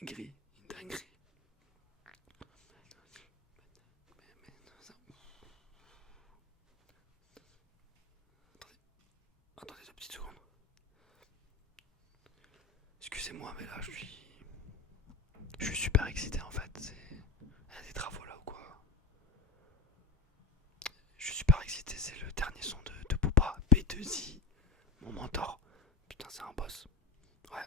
dinguerie, une dinguerie. Attendez 2 petites secondes. Excusez-moi, mais là je suis super excité en fait. Il y a des travaux là ou quoi? Je suis super excité, c'est le dernier son de Poupa, B2I, mon mentor. Putain, c'est un boss. Ouais.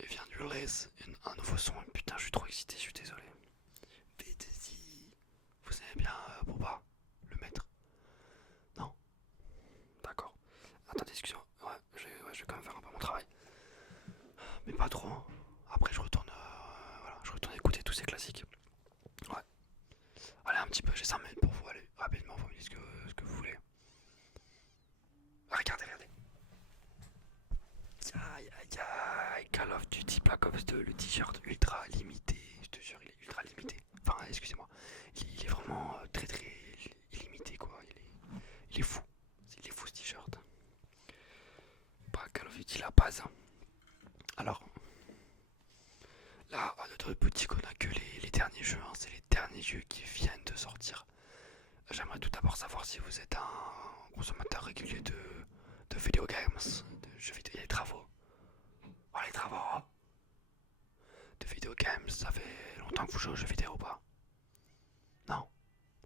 Il vient de release un nouveau son. Putain, je suis trop excité, je suis désolé. B2I. Vous aimez bien Poupa, le maître? Non? D'accord. Attendez, excusez-moi. Ouais, je vais quand même faire un peu mon travail. Mais pas trop. Hein. Après, voilà, je retourne écouter tous ces classiques. Ouais. Allez, un petit peu, j'ai 5 minutes pour vous. Allez, rapidement, vous me dites ce que vous voulez. Ah, regardez. Aïe, aïe, aïe. Call of Duty Black Ops 2, le t-shirt ultra limité. Je te jure, il est ultra limité. Enfin, excusez-moi. Il est vraiment très très illimité, quoi. Il est fou. Il est fou ce t-shirt. Pas Call of Duty la base. Hein. Alors, là, à notre boutique, on a que les derniers jeux. Hein. C'est les derniers jeux qui viennent de sortir. J'aimerais tout d'abord savoir si vous êtes un consommateur régulier de video games, de jeux vidéo. Il y a les travaux. Oh, les travaux de video games, ça fait longtemps que vous jouez aux jeux vidéo ou pas? Non?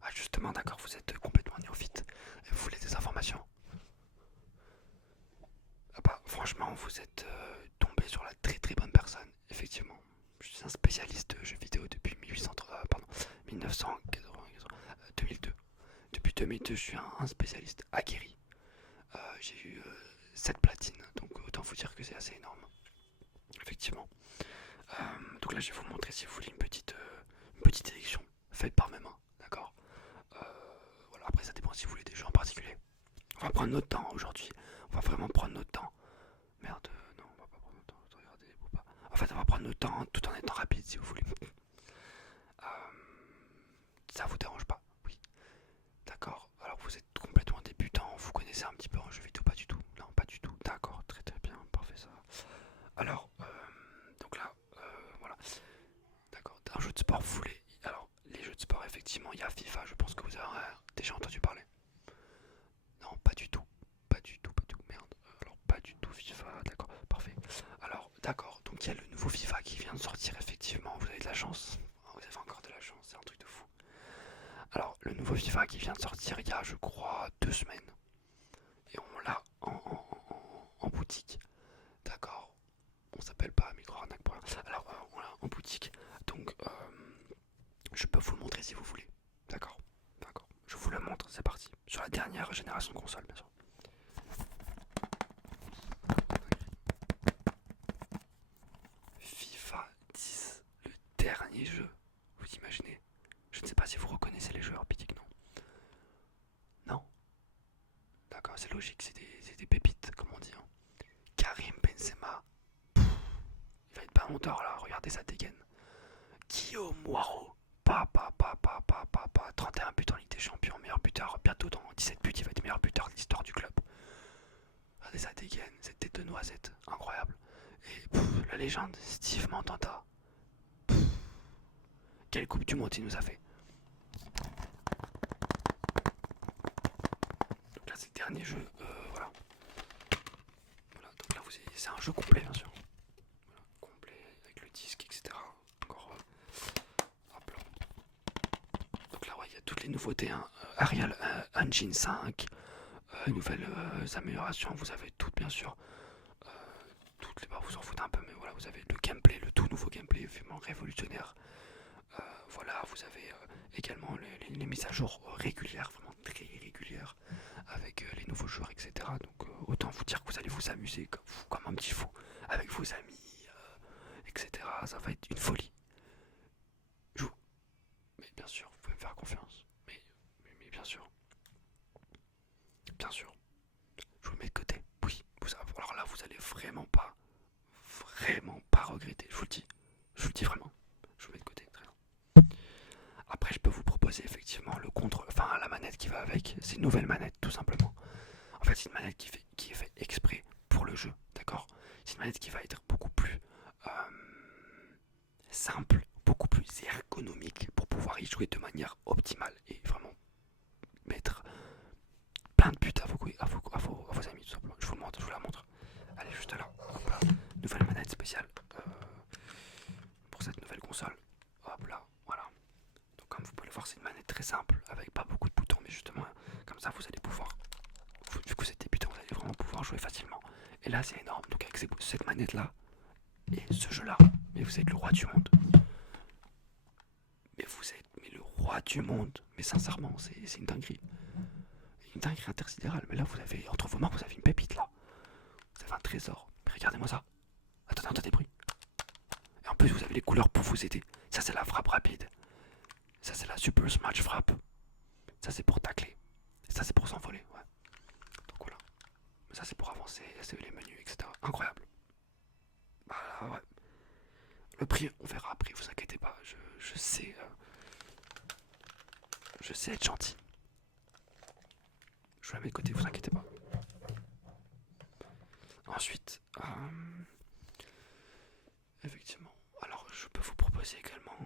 Ah, justement, d'accord, vous êtes complètement néophyte. Et vous voulez des informations? Ah bah, franchement, vous êtes tombé sur la très très bonne personne, effectivement. Je suis un spécialiste de jeux vidéo depuis 2002. Depuis 2002, je suis un spécialiste aguerri. J'ai eu 7 platines, donc autant vous dire que c'est assez énorme. Effectivement. Donc là, je vais vous montrer si vous voulez une petite élection faite par mes mains, d'accord. Voilà, après ça dépend si vous voulez des jeux en particulier. On va prendre notre temps aujourd'hui. On va vraiment prendre notre temps. Merde, non, on va pas prendre notre temps. Regardez, pas. En fait, on va prendre notre temps hein, tout en étant rapide si vous voulez. Euh, Ça vous dérange pas? Oui. D'accord. Alors vous êtes complètement débutant. Vous connaissez un petit peu en jeu vidéo? Pas du tout. Non, pas du tout. D'accord, très très bien. Parfait ça. Alors, donc là, voilà. D'accord. Un jeu de sport, vous voulez? Alors, les jeux de sport, effectivement, il y a FIFA. Je pense que vous avez déjà entendu parler. Non, pas du tout. Pas du tout, pas du tout. Merde. Alors, pas du tout FIFA. D'accord, parfait. Alors, d'accord. Donc, il y a le nouveau FIFA qui vient de sortir, effectivement. Vous avez de la chance. Vous avez encore de la chance. C'est un truc de fou. Alors, le nouveau FIFA qui vient de sortir il y a, je crois, 2 semaines. Et on l'a en boutique. D'accord. On s'appelle pas Micro Arnaque pour rien. Alors, on l'a en boutique. Donc, je peux vous le montrer si vous voulez. D'accord. D'accord. Je vous le montre. C'est parti. Sur la dernière génération de console, bien sûr. FIFA 10, le dernier jeu. Vous imaginez? Je ne sais pas si vous reconnaissez les joueurs Pitic, non? Non? D'accord, c'est logique, c'est des pépites, comme on dit. Hein. Karim Benzema, il va être pas longtemps là, regardez sa dégaine. Guillaume Moirot, 31 buts en Ligue des Champions, meilleur buteur, bientôt dans 17 buts, il va être meilleur buteur de l'histoire du club. Regardez sa dégaine, cette tête de noisette, incroyable. Et la légende, Steve Mandanda. Quelle coupe du monde il nous a fait. Donc là c'est le dernier jeu, voilà. Voilà, donc là c'est un jeu complet bien sûr. Voilà, complet avec le disque, etc. Encore hop là. Donc là ouais, il y a toutes les nouveautés, hein. Arial Engine 5, nouvelles améliorations, vous avez toutes bien sûr. Toutes les barres, vous en foutez un peu, mais voilà, vous avez le gameplay, le tout nouveau gameplay vraiment révolutionnaire. Voilà, vous avez également les mises à jour régulières, vraiment très régulières, avec les nouveaux joueurs, etc. Donc autant vous dire que vous allez vous amuser comme un petit fou, avec vos amis, etc. Ça va être une folie. Je vous... Mais bien sûr, vous pouvez me faire confiance. Mais bien sûr. Bien sûr. Je vous le mets de côté. Oui. Alors là, vous allez vraiment pas regretter. Je vous le dis. Je vous le dis vraiment. Je vous mets de côté. Très bien. Après, je peux vous proposer effectivement la manette qui va avec. C'est une nouvelle manette, tout simplement. En fait, c'est une manette qui est faite exprès pour le jeu, d'accord? C'est une manette qui va être beaucoup plus simple, beaucoup plus ergonomique pour pouvoir y jouer de manière optimale et vraiment mettre plein de buts à vos amis tout simplement. Je vous le montre, je vous la montre. Elle est juste là. Hop là. Nouvelle manette spéciale pour cette nouvelle console. Hop là, voilà. Donc comme vous pouvez le voir, c'est une manette très simple avec pas beaucoup de boutons, mais justement comme ça vous allez pouvoir, vu que vous êtes débutant, vous allez vraiment pouvoir jouer facilement. Et là c'est énorme. Donc avec cette manette là et ce jeu là, mais vous êtes le roi du monde. Mais vous êtes le roi du monde. Mais sincèrement, c'est une dinguerie. Une dinguerie intersidérale. Mais là, vous avez, entre vos mains, vous avez une pépite là. Vous avez un trésor. Mais regardez-moi ça. Attendez, entendez bruit. Et en plus, vous avez les couleurs pour vous aider. Ça, c'est la frappe rapide. Ça, c'est la super smash frappe. Ça, c'est pour tacler. Et ça, c'est pour s'envoler. Ouais. Donc voilà. Mais ça, c'est pour avancer, c'est les menus, etc. Incroyable. Bah ouais. Le prix, on verra après, vous inquiétez pas. Je sais. Je sais être gentil. Je suis à mes côtés, vous inquiétez pas. Ensuite, effectivement, alors je peux vous proposer également,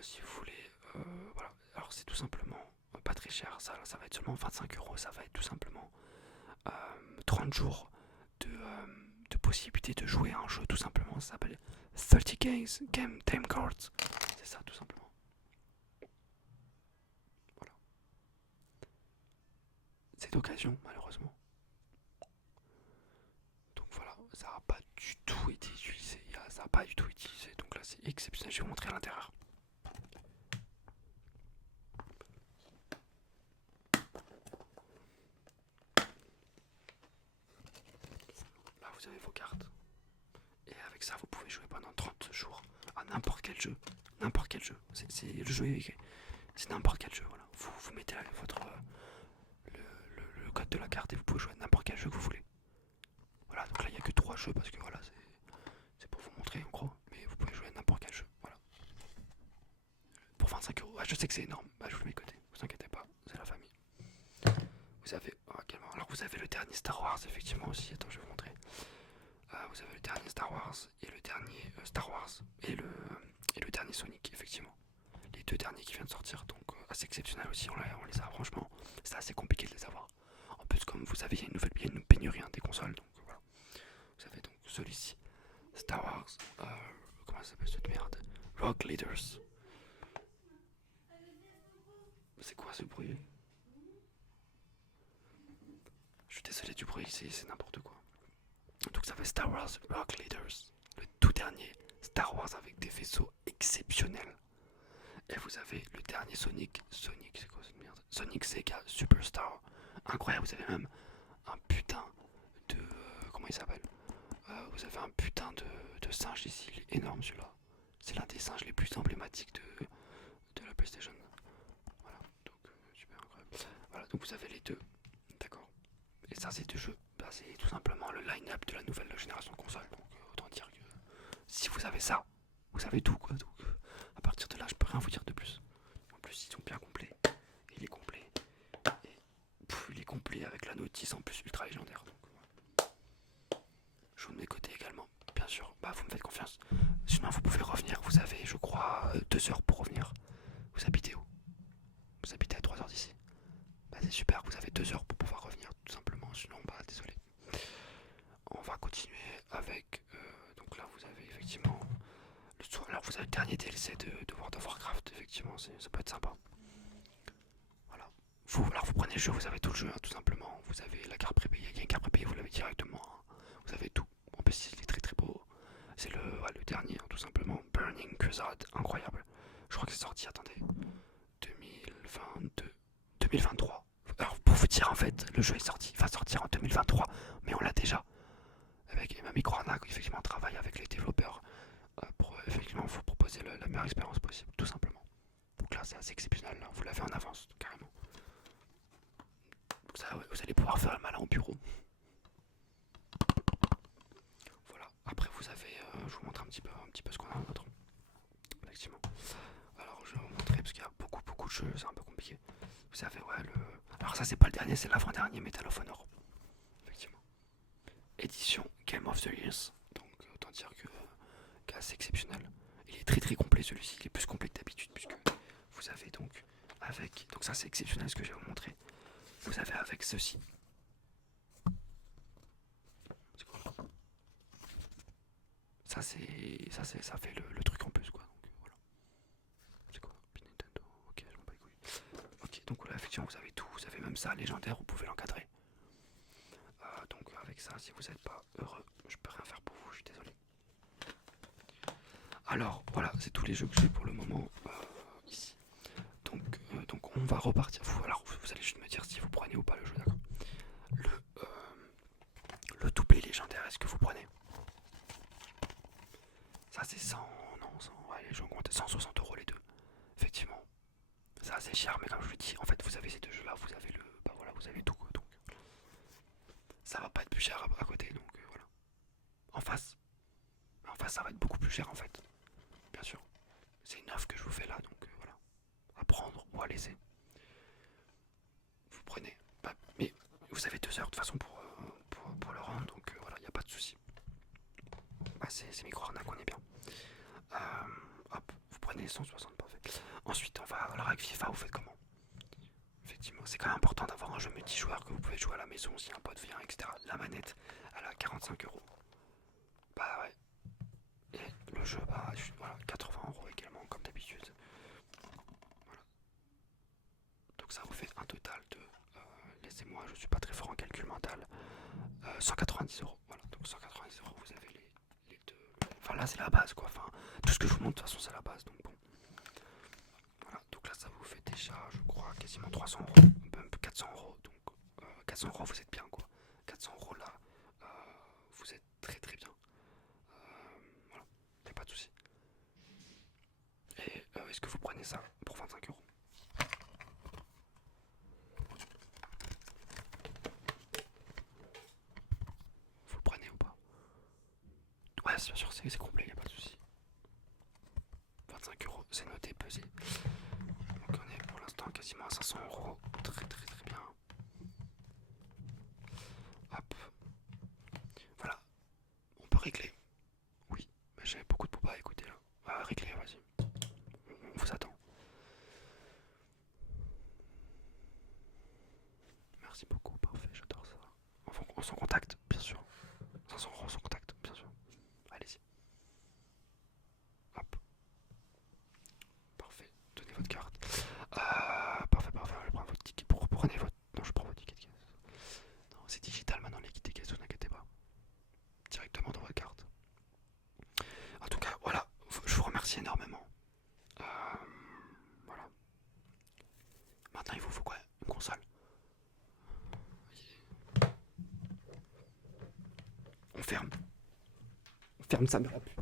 si vous voulez, voilà, alors c'est tout simplement pas très cher, ça va être seulement 25 €, ça va être tout simplement 30 jours de possibilité de jouer à un jeu, tout simplement, ça s'appelle 30 Game Time Cards, c'est ça tout simplement. Voilà. C'est d'occasion, malheureusement. Donc voilà, ça n'a pas du tout été utilisé. Ça n'a pas du tout utilisé. Donc là, c'est exceptionnel. Je vais vous montrer à l'intérieur. Là, vous avez vos cartes. Et avec ça, vous pouvez jouer pendant 30 jours à n'importe quel jeu. N'importe quel jeu. Le jeu est écrit. C'est n'importe quel jeu. Voilà. Vous mettez votre le code de la carte et vous pouvez jouer à n'importe quel jeu que vous voulez. Voilà. Donc là, il n'y a que 3 jeux parce que voilà, c'est pour vous montrer en gros. Mais vous pouvez jouer à n'importe quel jeu. Voilà. Pour 25 €. Ah, je sais que c'est énorme. Bah, je vous le mets de côté. Vous inquiétez pas. C'est la famille. Vous avez. Alors, vous avez le dernier Star Wars, effectivement aussi. Attends, je vais vous montrer. Vous avez le dernier Star Wars et le dernier Star Wars et le dernier Sonic, effectivement. Les 2 derniers qui viennent de sortir, donc assez exceptionnel aussi. On les a, franchement. C'est assez compliqué de les avoir. En plus, comme vous savez, il y a une pénurie des consoles, donc voilà. Vous avez donc celui-ci, Star Wars. Comment ça s'appelle cette merde? Rock Leaders. C'est quoi ce bruit? Je suis désolé du bruit, c'est n'importe quoi. Donc ça fait Star Wars Rock Leaders, le tout dernier Star Wars avec des vaisseaux exceptionnels. Et vous avez le dernier Sonic, c'est quoi cette merde? Sonic Sega Superstar, incroyable. Vous avez même un putain de comment il s'appelle? Vous avez un putain de singe ici, il est énorme celui-là. C'est l'un des singes les plus emblématiques de la PlayStation. Voilà, donc super incroyable. Voilà, donc vous avez les deux, d'accord. Et ça, c'est 2 jeux. Bah, c'est tout simplement le line-up de la nouvelle génération de console. Donc autant dire que si vous avez ça, vous avez tout quoi. Donc à partir de là, je peux rien vous dire de plus. En plus, ils sont bien complets. Il est complet. Et il est complet avec la notice en plus ultra légendaire. Donc je vous mets de côté également. Bien sûr, bah vous me faites confiance. Sinon, vous pouvez revenir. Vous avez, je crois, 2 heures pour revenir. Vous habitez où? Vous habitez à 3 heures d'ici. Bah c'est super, vous avez 2 heures pour pouvoir revenir tout simplement, sinon bah désolé. On va continuer avec, donc là vous avez effectivement, alors vous avez le dernier DLC de World of Warcraft, effectivement, ça peut être sympa. Voilà. Alors vous prenez le jeu, vous avez tout le jeu, hein, tout simplement. Vous avez la carte prépayée, il y a une carte prépayée, vous l'avez directement, hein. Vous avez tout. En plus il est très très beau. C'est le dernier, hein, tout simplement. Burning Crusade, incroyable. Je crois que c'est sorti, attendez, 2022, 2023. Alors pour vous dire en fait, le jeu est sorti, va sortir en 2023, mais on l'a déjà. Avec ma Microarnaque, effectivement, on travaille avec les développeurs pour effectivement vous proposer la meilleure expérience possible, tout simplement. Donc là, c'est assez exceptionnel, là. Vous l'avez en avance, carrément. Donc ça, ouais, vous allez pouvoir faire le malin au bureau. Voilà. Après, vous avez, je vous montre un petit peu ce qu'on a d'autre. Effectivement. Alors, je vais vous montrer parce qu'il y a beaucoup de jeux, c'est un peu compliqué. Vous avez, ouais, alors ça, c'est pas le dernier, c'est l'avant-dernier Medal of Honor. Effectivement. Édition Game of the Years. Donc, autant dire que assez exceptionnel. Il est très très complet celui-ci, il est plus complet que d'habitude puisque vous avez donc avec, donc ça c'est exceptionnel ce que je vais vous montrer, vous avez avec ceci. Ça fait le truc en plus quoi. Donc voilà. C'est quoi? Nintendo. Ok, je m'en bats les couilles. Ok, donc là effectivement vous avez tout, vous avez même ça légendaire, vous pouvez l'encadrer. Donc avec ça, si vous n'êtes pas heureux, je peux rien faire pour vous, je suis désolé. Alors voilà, c'est tous les jeux que j'ai pour le moment ici. Donc on va repartir. Alors vous allez juste me dire si vous prenez ou pas le jeu, d'accord? Le doublé légendaire, est-ce que vous prenez? Ça c'est 100, non 100, ouais les jeux ont compté 160 € les deux. Effectivement, c'est assez cher, mais comme je vous dis, en fait vous avez ces deux jeux là, vous avez le, bah voilà, vous avez tout quoi, donc ça va pas être plus cher à côté, donc voilà. En face ça va être beaucoup plus cher en fait, bien sûr. C'est une offre que je vous fais là, donc voilà, à prendre ou à laisser. Vous prenez, bah, mais vous avez 2 heures de toute façon pour le rendre, donc voilà, il n'y a pas de souci. Bah, c'est micro-arnaque, on est bien. Hop, vous prenez 160, parfait. Ensuite, on va. Alors, avec FIFA, vous faites comment? Effectivement, c'est quand même important d'avoir un jeu multijoueur que vous pouvez jouer à la maison si un pote vient, etc. La manette, elle a 45 €. Bah ouais. Et le jeu, bah voilà, 80 € également, comme d'habitude. Voilà. Donc, ça vous fait un total de. Laissez-moi, je suis pas très fort en calcul mental. 190 €. Voilà, donc 190 €, vous avez les deux. Enfin, là, c'est la base quoi. Enfin, tout ce que je vous montre, de toute façon, c'est la base. Donc, bon. Voilà, donc là ça vous fait déjà, je crois, quasiment 300 €, même 400 €. Donc 400 € vous êtes bien quoi. 400 € là, vous êtes très très bien. Voilà, y a pas de souci. Et est-ce que vous prenez ça pour 25 €? Vous le prenez ou pas? Ouais, bien sûr, c'est complet, y a pas de souci. 25 €, c'est noté, pesé. Donc on est pour l'instant quasiment à 500 €. Très très très bien. Hop. Voilà. On peut régler. Oui, mais j'avais beaucoup de poupées à écouter là. Régler, vas-y. On vous attend. Merci beaucoup, parfait, j'adore ça. On s'en contacte, bien sûr. 500 € sans contact, bien sûr. Allez-y. Hop. Parfait. Donnez votre carte. Parfait, parfait. Je prends votre ticket. Prenez votre. Non, je prends votre ticket de caisse. Non, c'est digital maintenant les tickets de caisse, vous n'inquiétez pas. Directement dans votre carte. En tout cas, voilà. Je vous remercie énormément. Voilà. Maintenant, il vous faut quoi? Une console. On ferme. On ferme ça, mais la pub.